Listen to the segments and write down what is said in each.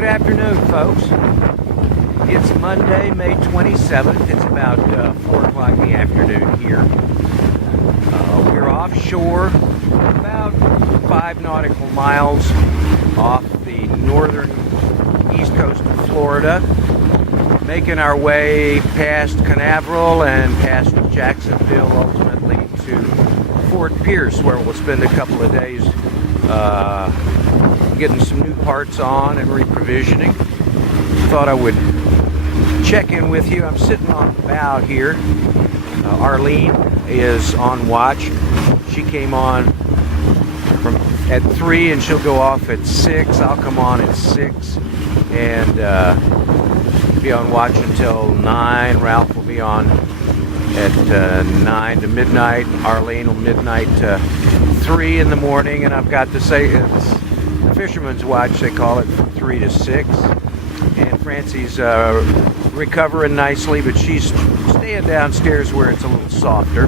Good afternoon, folks. It's Monday, May 27th. It's about 4 o'clock in the afternoon here. We're offshore, about 5 nautical miles off the northern east coast of Florida, making our way past Canaveral and past Jacksonville, ultimately to Fort Pierce, where we'll spend a couple of days getting some new parts on and reprovisioning. Thought I would check in with you. I'm sitting on the bow here. Arlene is on watch. She came on at 3 and she'll go off at 6. I'll come on at 6 and be on watch until 9. Ralph will be on at 9 to midnight. Arlene will midnight to 3 in the morning, and I've got to say it's the fisherman's watch, they call it, from 3 to 6. And Francie's recovering nicely, but she's staying downstairs where it's a little softer,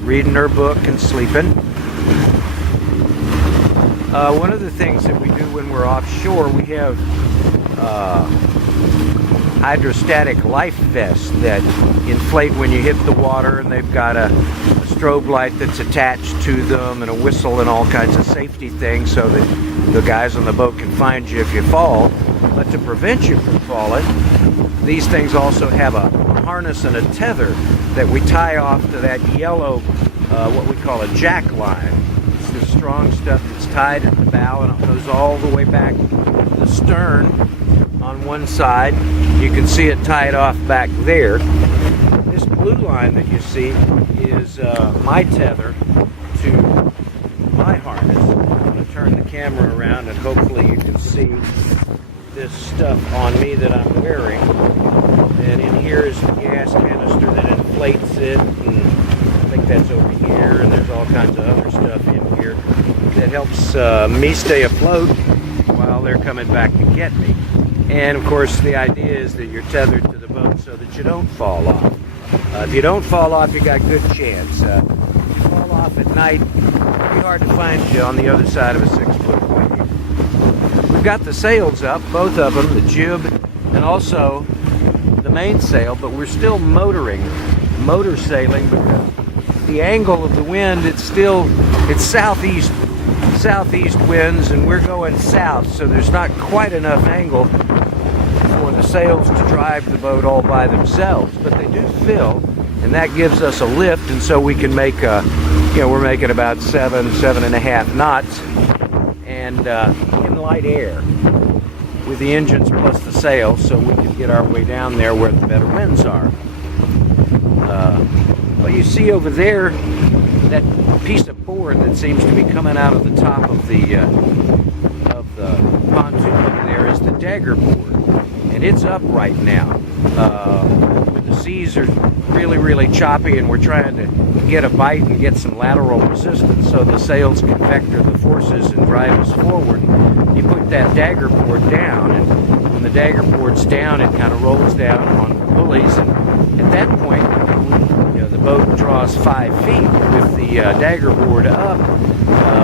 reading her book and sleeping. One of the things that we do when we're offshore, we have hydrostatic life vests that inflate when you hit the water, and they've got a strobe light that's attached to them and a whistle and all kinds of safety things so that the guys on the boat can find you if you fall. But to prevent you from falling, these things also have a harness and a tether that we tie off to that yellow, what we call a jack line. It's this strong stuff that's tied at the bow, and it goes all the way back to the stern on one side. You can see it tied off back there. This blue line that you see is my tether to my harness. I'm going to turn the camera around and hopefully you can see this stuff on me that I'm wearing. And in here is the gas canister that inflates it, and I think that's over here, and there's all kinds of other stuff in here that helps me stay afloat while they're coming back to get me. And of course the idea is that you're tethered to the boat so that you don't fall off. If you don't fall off, you got a good chance. If you fall off at night, it'll be hard to find you on the other side of a 6-foot wave. We've got the sails up, both of them, the jib and also the mainsail, but we're still motor sailing because the angle of the wind, it's southeast winds, and we're going south, so there's not quite enough angle for the sails to drive the boat all by themselves, but they do fill, and that gives us a lift, and so we can make we're making about 7.5 knots, and in light air with the engines plus the sails, so we can get our way down there where the better winds are. Well, you see over there that piece of board that seems to be coming out of the top of the pontoon over there is the dagger board, and it's up right now. The seas are really choppy, and we're trying to get a bite and get some lateral resistance so the sails can vector the forces and drive us forward. You put that dagger board down, and when the dagger board's down, it kind of rolls down on the pulleys, and at that point, the boat draws 5 feet. With the dagger board up,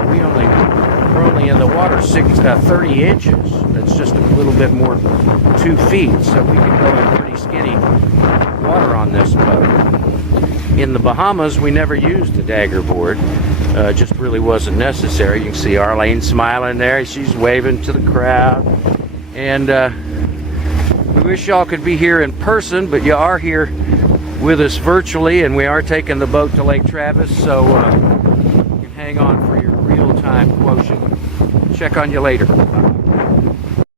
we're only in the water 30 inches. That's just a little bit more than 2 feet, so we can go in pretty skinny water on this boat. In the Bahamas, we never used the dagger board. Just really wasn't necessary. You can see Arlene smiling there. She's waving to the crowd. And we wish y'all could be here in person, but you are here with us virtually, and we are taking the boat to Lake Travis, so you can hang on for your real-time quotient. Check on you later.